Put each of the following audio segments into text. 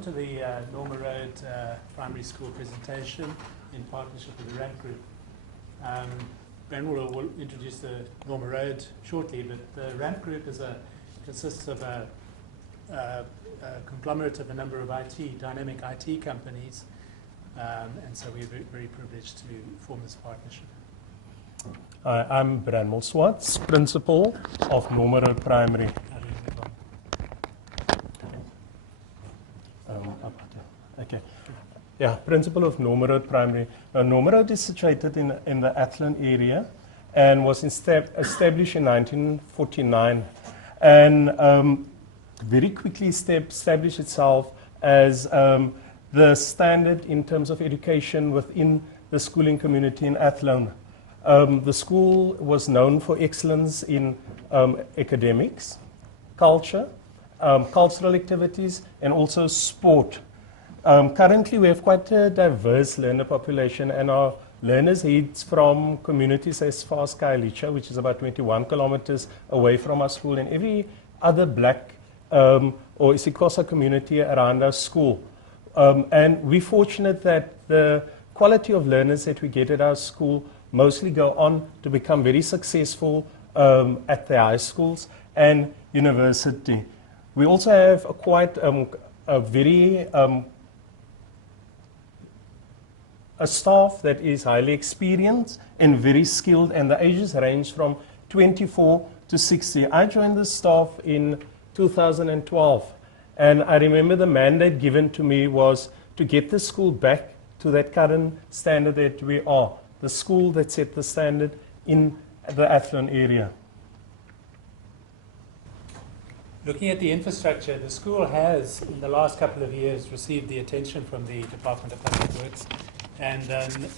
welcome to the Norma Road Primary School presentation in partnership with the RAMP Group. Ben will introduce the Norma Road shortly, but the RAMP Group consists of a conglomerate of a number of dynamic IT companies, and so we're very privileged to form this partnership. I'm Parental Swartz, Principal of Norma Road Primary. Okay. Yeah, Principal of Norma Road Primary. Norma Road is situated in the Athlone area and was established in 1949, and very quickly established itself as the standard in terms of education within the schooling community in Athlone. The school was known for excellence in academics, culture, cultural activities, and also sport. Currently, we have quite a diverse learner population, and our learners head from communities as far as Kailicha, which is about 21 kilometers away from our school, and every other black or isiXhosa community around our school. And we're fortunate that the quality of learners that we get at our school mostly go on to become very successful at the high schools and university. We also have a staff that is highly experienced and very skilled, and the ages range from 24 to 60. I joined the staff in 2012, and I remember the mandate given to me was to get the school back to that current standard that we are, the school that set the standard in the Athlone area. Looking at the infrastructure, the school has, in the last couple of years, received the attention from the Department of Public Works, and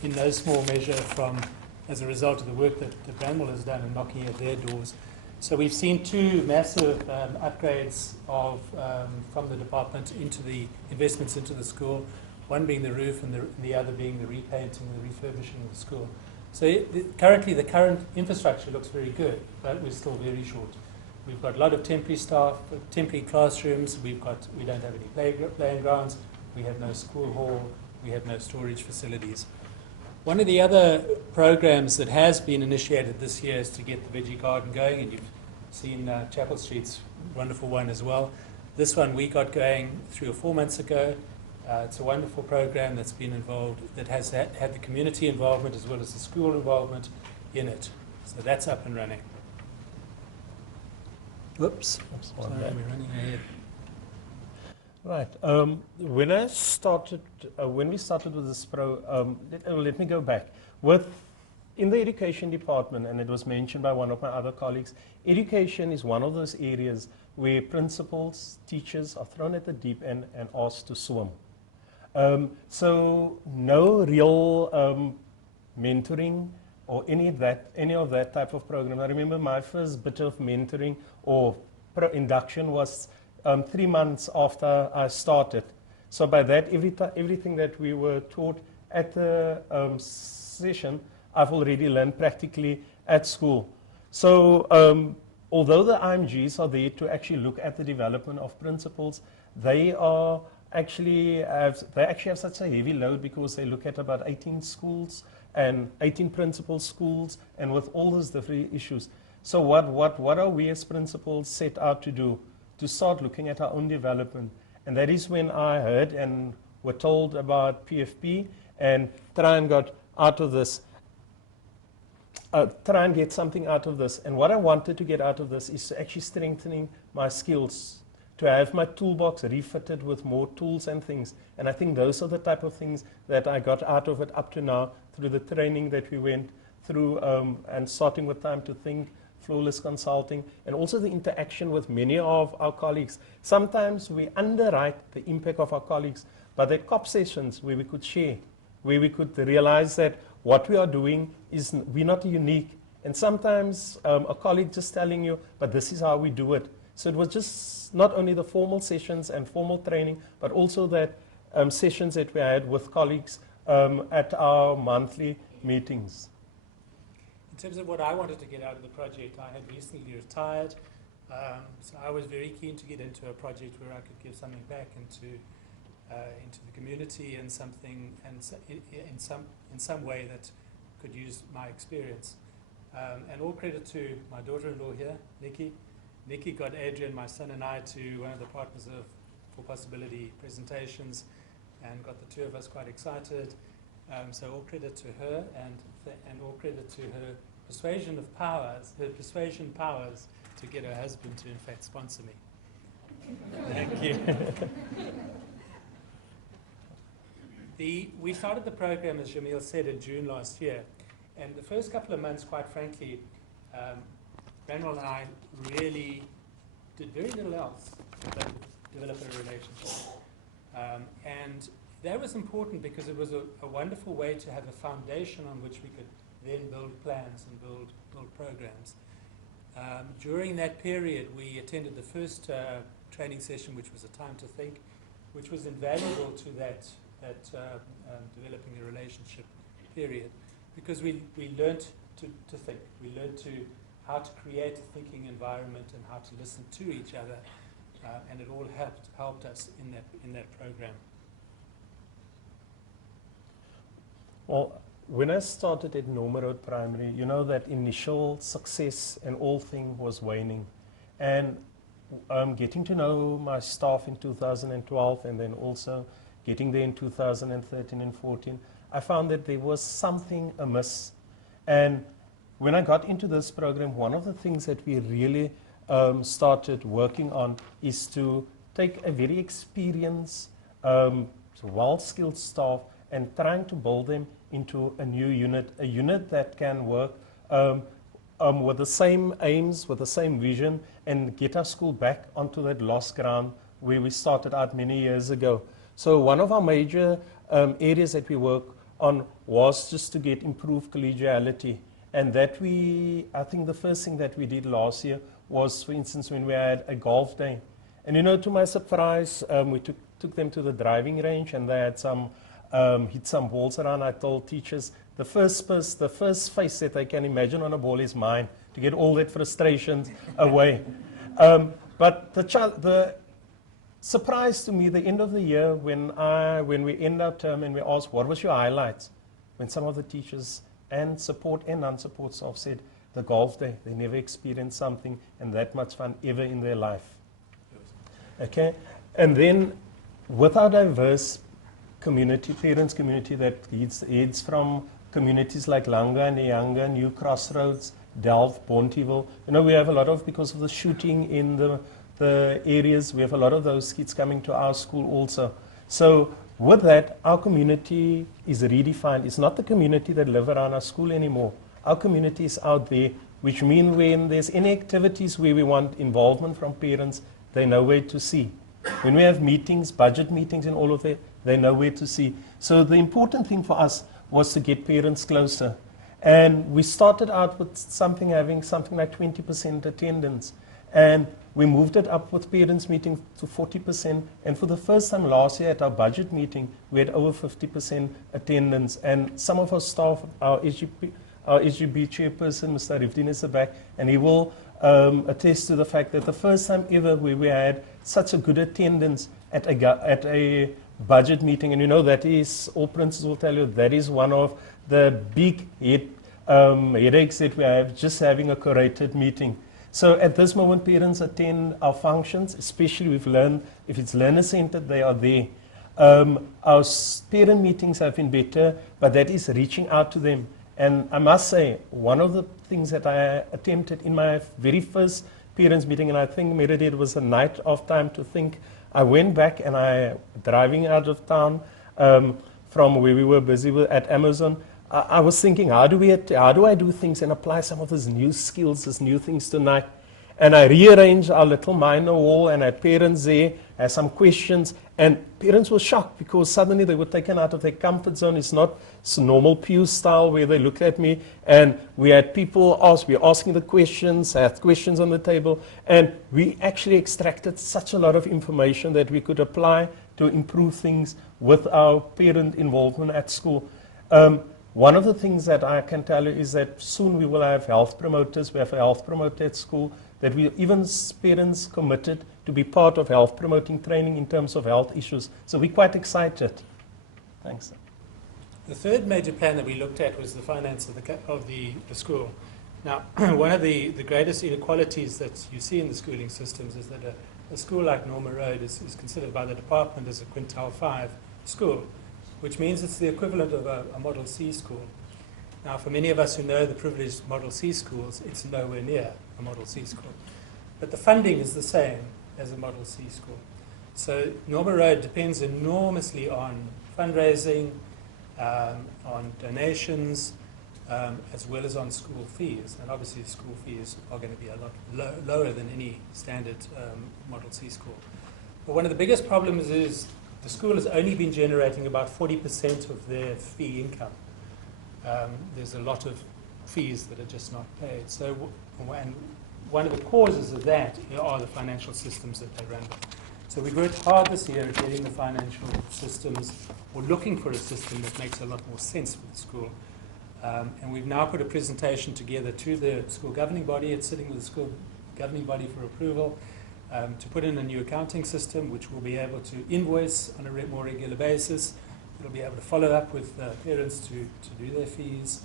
in no small measure as a result of the work that Parental has done in knocking at their doors. So we've seen two massive upgrades from the department into the investments into the school, one being the roof and the other being the repainting, the refurbishing of the school. So currently the current infrastructure looks very good, but we're still very short. We've got a lot of temporary staff, temporary classrooms, we don't have any playing grounds, we have no school hall, we have no storage facilities. One of the other programs that has been initiated this year is to get the veggie garden going, and you've seen Chapel Street's wonderful one as well. This one we got going 3 or 4 months ago. It's a wonderful program that's been involved, that has had the community involvement as well as the school involvement in it. So that's up and running. Whoops. Sorry, we're running ahead. Right. When we started with this let me go back. In the education department, and it was mentioned by one of my other colleagues, education is one of those areas where principals, teachers are thrown at the deep end and asked to swim. So no real mentoring or any of that type of program. I remember my first bit of mentoring or induction was 3 months after I started. So by that, everything that we were taught at the session, I've already learned practically at school. So although the IMGs are there to actually look at the development of principals, they actually have such a heavy load because they look at about 18 schools and 18 principal schools, and with all those different issues. So what are we as principals set out to do? To start looking at our own development. And that is when I heard and were told about PFP and try and get something out of this. And what I wanted to get out of this is actually strengthening my skills, to have my toolbox refitted with more tools and things. And I think those are the type of things that I got out of it up to now through the training that we went through, and starting with Time to Think, Flawless Consulting, and also the interaction with many of our colleagues. Sometimes we underwrite the impact of our colleagues, but there are COP sessions where we could share, where we could realize that what we are doing is we're not unique. And sometimes a colleague just telling you, but this is how we do it. So it was just not only the formal sessions and formal training, but also that sessions that we had with colleagues at our monthly meetings. In terms of what I wanted to get out of the project, I had recently retired, so I was very keen to get into a project where I could give something back and to into the community and something and in some way that could use my experience. And all credit to my daughter-in-law here, Nikki. Nikki got Adrian, my son, and I to one of the Partners for Possibility presentations, and got the two of us quite excited. So all credit to her, and all credit to her persuasion powers to get her husband to in fact sponsor me. Thank you. We started the program, as Jamil said, in June last year, and the first couple of months, quite frankly, Manuel and I really did very little else but develop a relationship. And that was important because it was a wonderful way to have a foundation on which we could then build plans and build programs. During that period, we attended the first training session, which was a time to think, which was invaluable to that developing a relationship period, because we learned to think. We learned how to create a thinking environment and how to listen to each other, and it all helped us in that program. Well, when I started at Norma Road Primary, you know that initial success and all thing was waning. And getting to know my staff in 2012 and then also getting there in 2013 and 14, I found that there was something amiss. And when I got into this program, one of the things that we really started working on is to take a very experienced, well-skilled staff and trying to build them into a new unit, a unit that can work with the same aims, with the same vision, and get our school back onto that lost ground where we started out many years ago. So one of our major areas that we work on was just to get improved collegiality. And that I think the first thing that we did last year was, for instance, when we had a golf day. And you know, to my surprise, we took them to the driving range, and they had hit some balls around. I told teachers, the first face that I can imagine on a ball is mine, to get all that frustration away. But the surprise to me, the end of the year, when we end our term and we asked, what was your highlights? When some of the teachers and support and non-support staff said, the golf day, they never experienced something and that much fun ever in their life. Okay, and then with our diverse community, parents community that heads from communities like Langa, Nyanga, New Crossroads, Delft, Bonteville. You know, we have a lot of, because of the shooting in the areas, we have a lot of those kids coming to our school also. So with that, our community is redefined. It's not the community that live around our school anymore. Our community is out there, which means when there's any activities where we want involvement from parents, they know where to see. When we have meetings, budget meetings and all of that, they know where to see. So the important thing for us was to get parents closer. And we started out with having something like 20% attendance. And we moved it up with parents meeting to 40%. And for the first time last year at our budget meeting, we had over 50% attendance. And some of our staff, our SGB chairperson, Mr. Rivdin, is back, and he will attest to the fact that the first time ever we had such a good attendance at a budget meeting, and you know that is, all principals will tell you, that is one of the big headaches that we have, just having a curated meeting. So at this moment, parents attend our functions, especially we've learned, if it's learner-centered, they are there. Our parent meetings have been better, but that is reaching out to them. And I must say, one of the things that I attempted in my very first parents meeting, and I think maybe it was a night of time to think, I went back and driving out of town from where we were busy at Amazon, I was thinking, how do I do things and apply some of these new skills, these new things tonight? And I rearranged our little minor wall and had parents there, had some questions, and parents were shocked because suddenly they were taken out of their comfort zone. It's not normal pew style where they look at me, and we had people asking the questions, had questions on the table, and we actually extracted such a lot of information that we could apply to improve things with our parent involvement at school. One of the things that I can tell you is that soon we will have health promoters. We have a health promoter at school that we even parents committed to be part of health promoting training in terms of health issues. So we're quite excited. Thanks. The third major plan that we looked at was the finance of the school. Now, one of the greatest inequalities that you see in the schooling systems is that a school like Norma Road is considered by the department as a quintile 5 school, which means it's the equivalent of a Model C school. Now, for many of us who know the privileged Model C schools, it's nowhere near a Model C school. But the funding is the same as a Model C school. So Norma Road depends enormously on fundraising, on donations, as well as on school fees. And obviously the school fees are going to be a lot lower than any standard Model C school. But one of the biggest problems is the school has only been generating about 40% of their fee income. There's a lot of fees that are just not paid. So, and one of the causes of that are the financial systems that they run with. So we've worked hard this year at getting the financial systems, or looking for a system that makes a lot more sense for the school. And we've now put a presentation together to the school governing body. It's sitting with the school governing body for approval to put in a new accounting system which will be able to invoice on a more regular basis. It'll be able to follow up with parents to do their fees.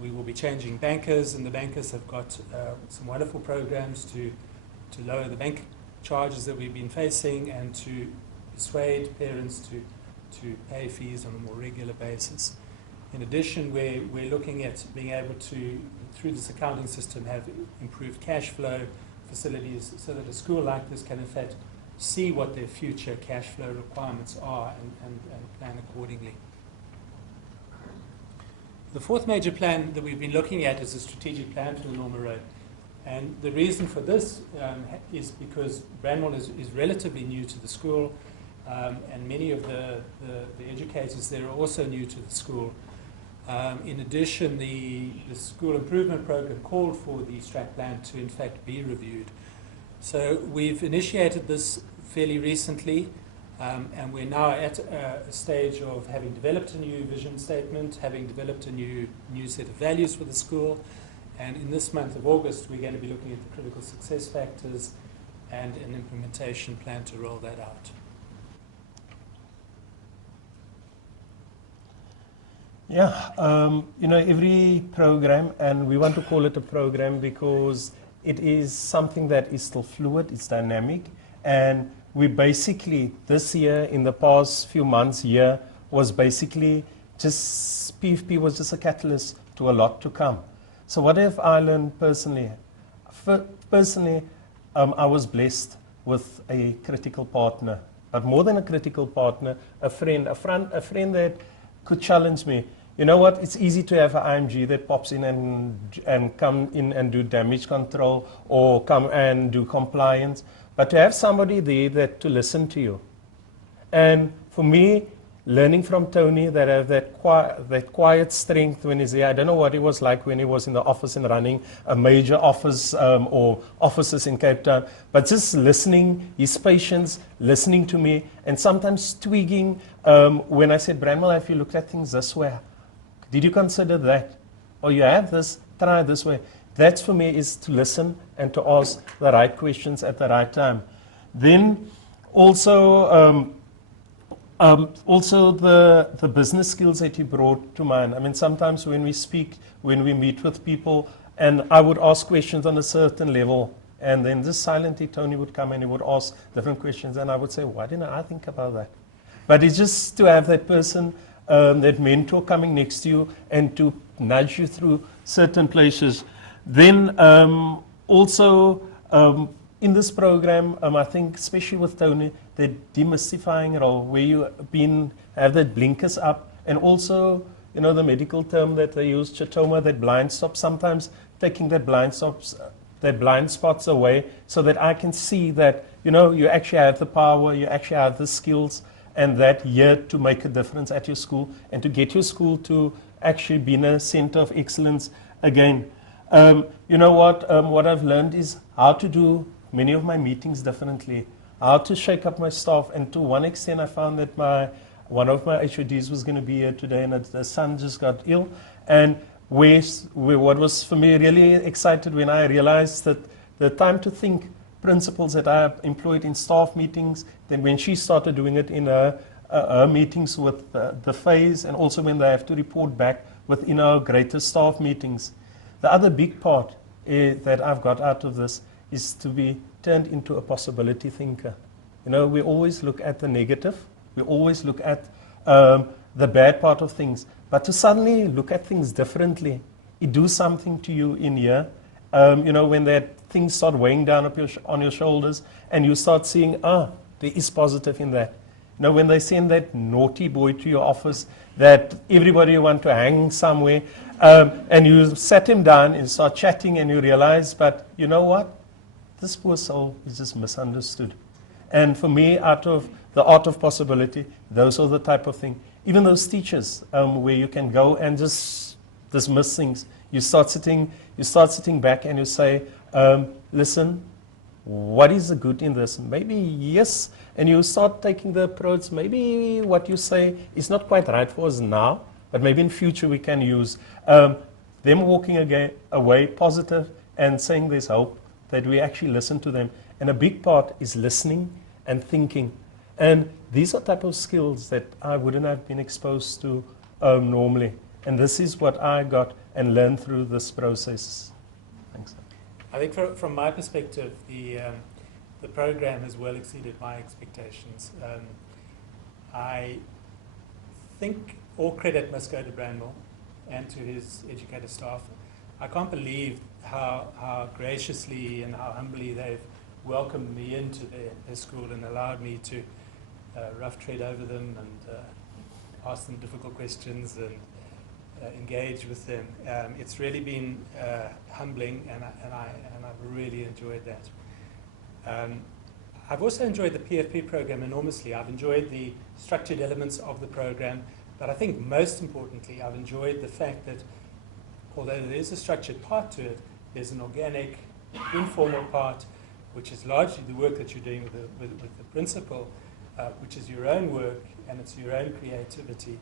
We will be changing bankers, and the bankers have got some wonderful programs to lower the bank charges that we've been facing and to persuade parents to pay fees on a more regular basis. In addition, we're looking at being able to, through this accounting system, have improved cash flow facilities so that a school like this can in fact see what their future cash flow requirements are and plan accordingly. The fourth major plan that we've been looking at is a strategic plan for the Norma Road. And the reason for this is because Bramwell is relatively new to the school, and many of the educators there are also new to the school. In addition, the school improvement program called for the strat plan to in fact be reviewed. So we've initiated this fairly recently, and we're now at a stage of having developed a new vision statement, having developed a new set of values for the school, and in this month of August we're going to be looking at the critical success factors and an implementation plan to roll that out. Yeah, you know, every program, and we want to call it a program because it is something that is still fluid, it's dynamic, and we basically, this year, in the past few months, year, was basically just, PFP was just a catalyst to a lot to come. So what have I learned personally? Personally, I was blessed with a critical partner, but more than a critical partner, a friend that could challenge me. You know what? It's easy to have an IMG that pops in and come in and do damage control or come and do compliance, but to have somebody there that to listen to you. And for me, learning from Tony that have that quiet strength when he's there. I don't know what it was like when he was in the office and running a major office or offices in Cape Town, but just listening, his patience, listening to me, and sometimes tweaking. When I said, Bramwell, have you looked at things this way? Did you consider that? Or you have this, try this way. That for me is to listen and to ask the right questions at the right time. Then also, also the business skills that he brought to mind. I mean, sometimes when we speak, when we meet with people, and I would ask questions on a certain level, and then just silently Tony would come and he would ask different questions, and I would say, why didn't I think about that? But it's just to have that person, that mentor coming next to you and to nudge you through certain places. Then also in this program, I think especially with Tony, the demystifying role where you have that blinkers up, and also, you know, the medical term that they use, chotoma, that blind spot, sometimes taking that blind spots away so that I can see that, you know, you actually have the power, you actually have the skills, and that here to make a difference at your school and to get your school to actually be in a center of excellence again. You know what I've learned is how to do many of my meetings differently, how to shake up my staff, and to one extent I found that one of my HODs was going to be here today, and the son just got ill, and what was for me really excited when I realized that the time to think principles that I employed in staff meetings, then when she started doing it in her meetings with the phase, and also when they have to report back within our greater staff meetings. The other big part that I've got out of this is to be turned into a possibility thinker. You know, we always look at the negative, we always look at the bad part of things, but to suddenly look at things differently, it do something to you in here. You know, when that things start weighing down on your shoulders, and you start seeing, there is positive in that. You know, when they send that naughty boy to your office that everybody want to hang somewhere, and you sat him down and start chatting, and you realize, but you know what? This poor soul is just misunderstood. And for me, out of the art of possibility, those are the type of thing. Even those teachers, where you can go and just dismiss things. You start sitting back and you say, listen, what is the good in this? Maybe yes, and you start taking the approach, maybe what you say is not quite right for us now, but maybe in future we can use them walking away positive and saying there's hope, that we actually listen to them. And a big part is listening and thinking. And these are type of skills that I wouldn't have been exposed to normally. And this is what I got and learned through this process. Thanks. I think from my perspective, the program has well exceeded my expectations. I think all credit must go to Brandwell and to his educator staff. I can't believe how graciously and how humbly they've welcomed me into their school and allowed me to rough tread over them and ask them difficult questions and engage with them. It's really been humbling, and I've really enjoyed that. I've also enjoyed the PFP program enormously. I've enjoyed the structured elements of the program, but I think most importantly, I've enjoyed the fact that although there is a structured part to it, there's an organic, informal part, which is largely the work that you're doing with the principal, which is your own work and it's your own creativity.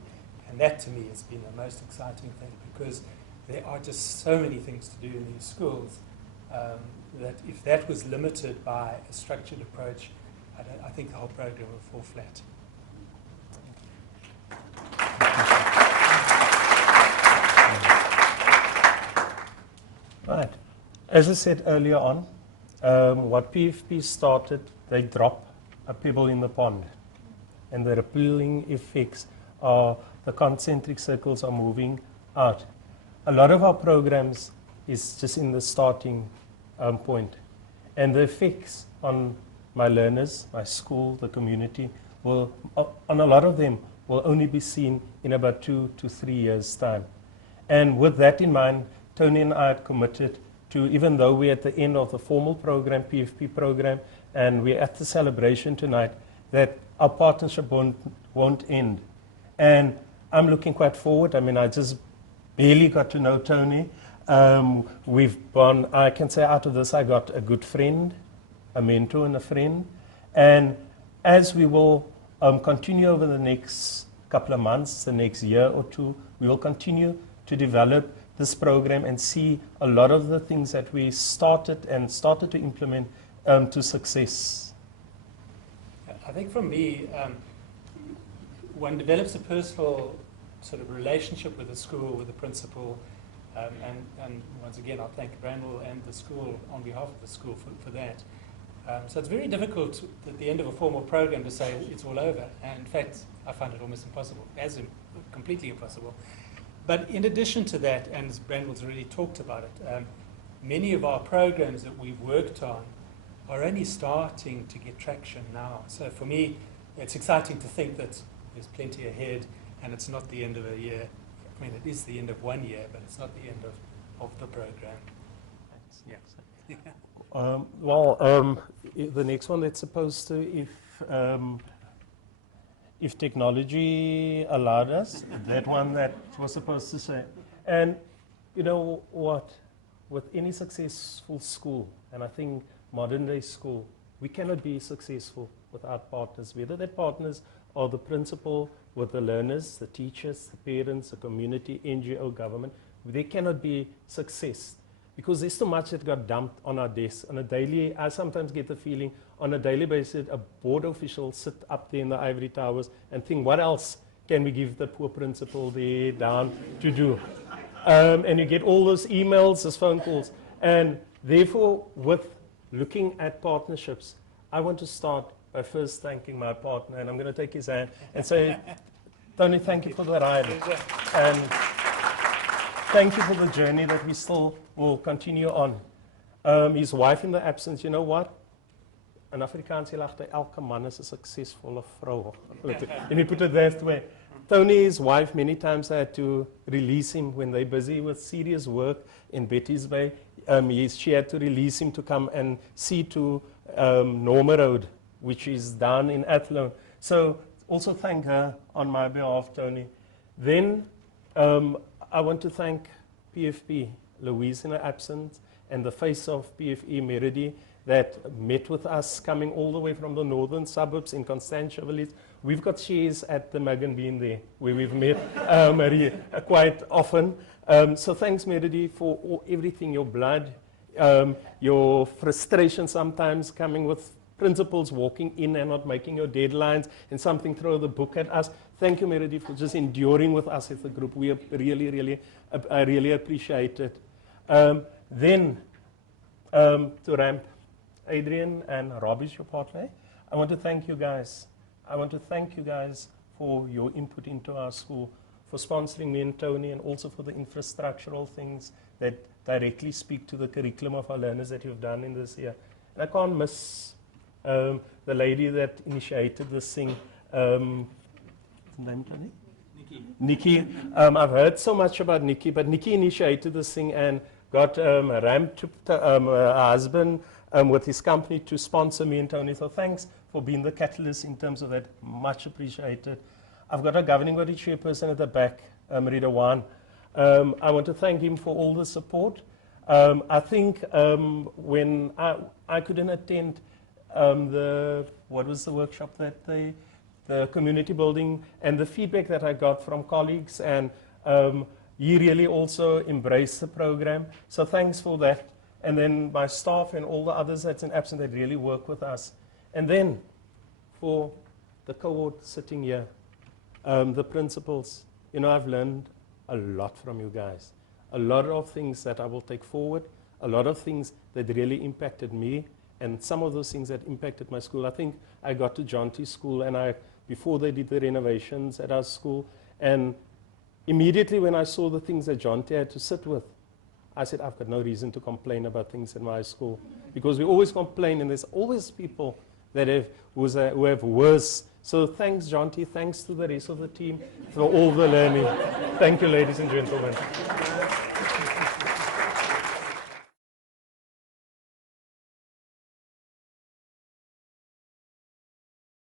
And that to me has been the most exciting thing, because there are just so many things to do in these schools that if that was limited by a structured approach, I think the whole program would fall flat. Right. As I said earlier on, what PFP started, they drop a pebble in the pond. And the rippling effects are the concentric circles are moving out. A lot of our programs is just in the starting point. And the effects on my learners, my school, the community, will, on a lot of them, will only be seen in about 2 to 3 years' time. And with that in mind, Tony and I had committed to, even though we're at the end of the formal program, PFP program, and we're at the celebration tonight, that our partnership won't end. And I'm looking quite forward. I mean, I just barely got to know Tony. I can say out of this, I got a good friend, a mentor and a friend. And as we will continue over the next couple of months, the next year or two, we will continue to develop this program and see a lot of the things that we started to implement to success. I think for me, one develops a personal sort of relationship with the school, with the principal, and once again, I'll thank Brandwell and the school on behalf of the school for that. So it's very difficult at the end of a formal program to say it's all over. And in fact, I find it almost impossible, completely impossible. But in addition to that, and as Brandwell's already talked about it, many of our programs that we've worked on are only starting to get traction now. So for me, it's exciting to think that there's plenty ahead, and it's not the end of a year. I mean, it is the end of 1 year, but it's not the end of the program. Yeah. The next one that's supposed to, if technology allowed us, that one that was supposed to say. And you know what, with any successful school, and I think modern day school, we cannot be successful without partners, whether that partners are the principal, with the learners, the teachers, the parents, the community, NGO, government. There cannot be success because there's so much that got dumped on our desks on a daily. I sometimes get the feeling on a daily basis a board official sit up there in the ivory towers and think, what else can we give the poor principal there down to do? And you get all those emails, those phone calls. And therefore, with looking at partnerships, I want to start by first thanking my partner, and I'm going to take his hand and say, Tony, thank you for the ride. And thank you for the journey that we still will continue on. His wife in the absence, you know what? In Afrikaans sê hulle elke man is 'n suksesvolle vrou. Let me put it that way. Tony's wife, many times I had to release him when they're busy with serious work in Betty's Bay. She had to release him to come and see to Norma Road, which is down in Athlone. So also thank her on my behalf, Tony. Then I want to thank PFP, Louise in her absence, and the face of PFE, Meredy, that met with us coming all the way from the northern suburbs in Constantia Village. We've got shares at the Magan Bean there, where we've met quite often. So thanks, Meredy, for everything, your blood, your frustration sometimes coming with principals walking in and not making your deadlines, and something throw the book at us. Thank you, Meredy, for just enduring with us as a group. We I really appreciate it. Then to ramp, Adrian and Robbie, your partner, I want to thank you guys. I want to thank you guys for your input into our school, for sponsoring me and Tony, and also for the infrastructural things that directly speak to the curriculum of our learners that you've done in this year. And I can't miss the lady that initiated this thing. Nikki. I've heard so much about Nikki, but Nikki initiated this thing and got Ram, her husband, with his company to sponsor me and Tony. So thanks for being the catalyst in terms of that. Much appreciated. I've got a governing body chairperson at the back, Rita Wan. I want to thank him for all the support. I think when I couldn't attend what was the workshop that the community building, and the feedback that I got from colleagues, and he really also embraced the program. So thanks for that. And then my staff and all the others that's in absence that really work with us. And then for the cohort sitting here, the principals, you know, I've learned a lot from you guys. A lot of things that I will take forward, a lot of things that really impacted me, and some of those things that impacted my school. I think I got to Jonty's school, and before they did the renovations at our school, and immediately when I saw the things that Jonty had to sit with, I said, I've got no reason to complain about things in my school, because we always complain, and there's always people that who have worse. So thanks, Jonty. Thanks to the rest of the team for all the learning. Thank you, ladies and gentlemen.